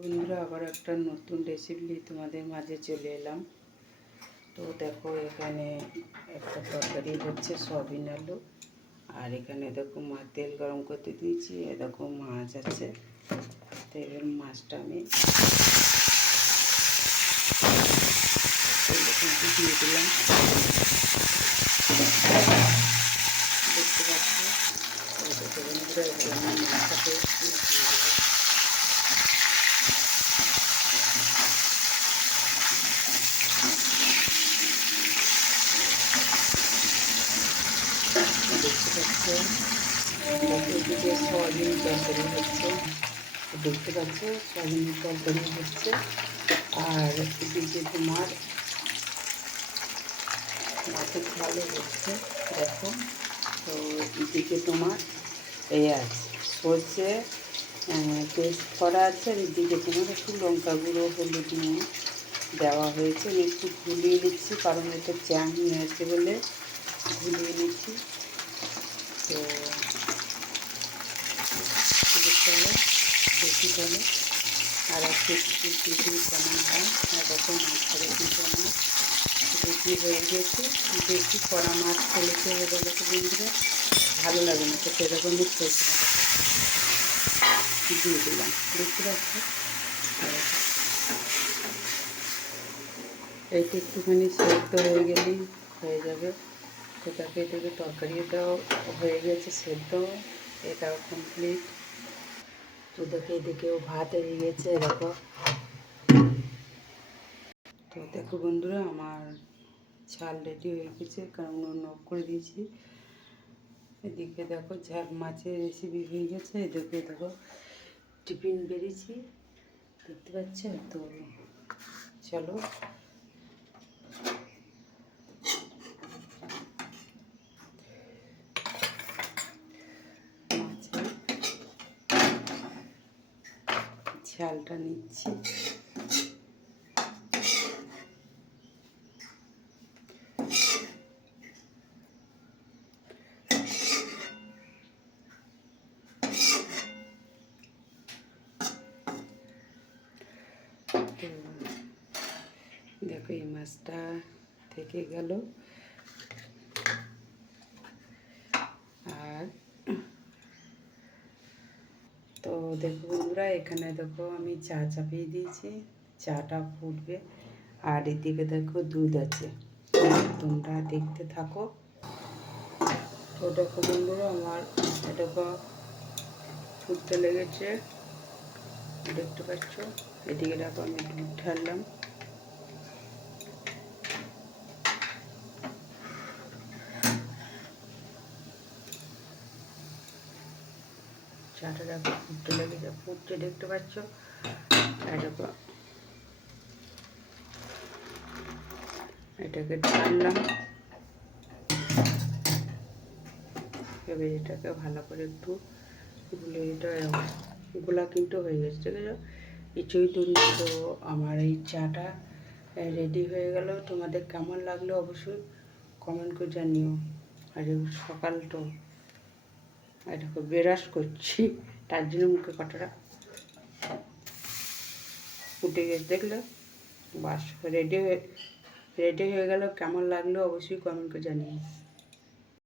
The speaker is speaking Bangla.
বন্ধুরা, আবার একটা নতুন রেসিপি নিয়ে তোমাদের মাঝে চলে এলাম। তো দেখো, এখানে একটা তরকারি হচ্ছে সয়াবিন আলু, আর এখানে দেখো তেল গরম করতে দিয়েছি। দেখো মাছ আছে, তো এবার মাছটা আমি দিয়ে দিলাম। দেখতে পাচ্ছি বন্ধুরা, এবার আমি মাছটাকে দিয়ে দেবো। দেখতে পাচ্ছ, এদিকে সয়াবিন তরকারি হচ্ছে, দেখতে পাচ্ছ সয়াবিন তরকারি হচ্ছে। আর এদিকে তোমার মাছের ঝালও হচ্ছে, দেখো। তো এদিকে তোমার এই আছে সর্ষে পেস্ট করা আছে, আর এদিকে তোমার একটু লঙ্কা গুঁড়ো, হলুদ নুন দেওয়া হয়েছে। আমি একটু ঘুলিয়ে নিচ্ছি, কারণ এটা চ্যাং নিয়ে আছে বলে ঘুলিয়ে নিচ্ছি। তো চলো বেশি চলো আর একটু কেমন হয়। এরকম মাছ ধরে কিন্তু আমার বেশি হয়ে গেছে। বেশি কড়া মাছ খেলে কি হয়ে গেলে তো বন্ধুরা ভালো লাগে না, তো সেরকম সরষে মাথাটা দিয়ে দিলাম। দেখতে পাচ্ছি এইটা একটুখানি সেদ্ধ হয়ে গেলেই হয়ে যাবে। তো দেখো, এটাকে তরকারিটাও হয়ে গেছে সেদ্ধ, এটাও কমপ্লিট। তো দেখো, এদিকেও ভাত হয়ে গেছে, দেখো। তো দেখো বন্ধুরা, আমার ঝাল রেডি হয়ে গেছে, কারণ নুন অফ করে দিয়েছি। এদিকে দেখো ঝাল মাছের রেসিপি হয়ে গেছে। এদিকে দেখো টিফিন বেরিয়েছি, দেখতে পাচ্ছ। তো চলো মাছের ঝালটা নিচ্ছি। তো দেখো, এই মাছটা থেকে গেল। আর তো দেখো বন্ধুরা, এখানে দেখো আমি চা চাপিয়ে দিয়েছি, চাটা ফুটবে। আর এদিকে দেখো দুধ আছে, তোমরা দেখতে থাকো। তো দেখো বন্ধুরা, আমার এটা ফুটতে লেগেছে, দেখতে পাচ্ছ। এদিকে দেখো আমি দুধ ঢাললাম। চাটা দেখো ফুটতে লেগেছে, ফুটতে দেখতে পাচ্ছ। দেখো এটাকে ঢাললাম, এবার এটাকে ভালো করে একটু গোলা কিন্তু হয়ে গেছে, ঠিক আছে। কিছুই দূর। তো আমার এই চাটা রেডি হয়ে গেল। তোমাদের কেমন লাগলো অবশ্যই কমেন্ট করে জানিও। আর সকাল তো এটাকে বেরাস করছি, তার জন্য মুখে কটাটা ফুটে গেছে, দেখলে। বাস রেডি হয়ে গেল। কেমন লাগলো অবশ্যই কমেন্ট করে জানিও।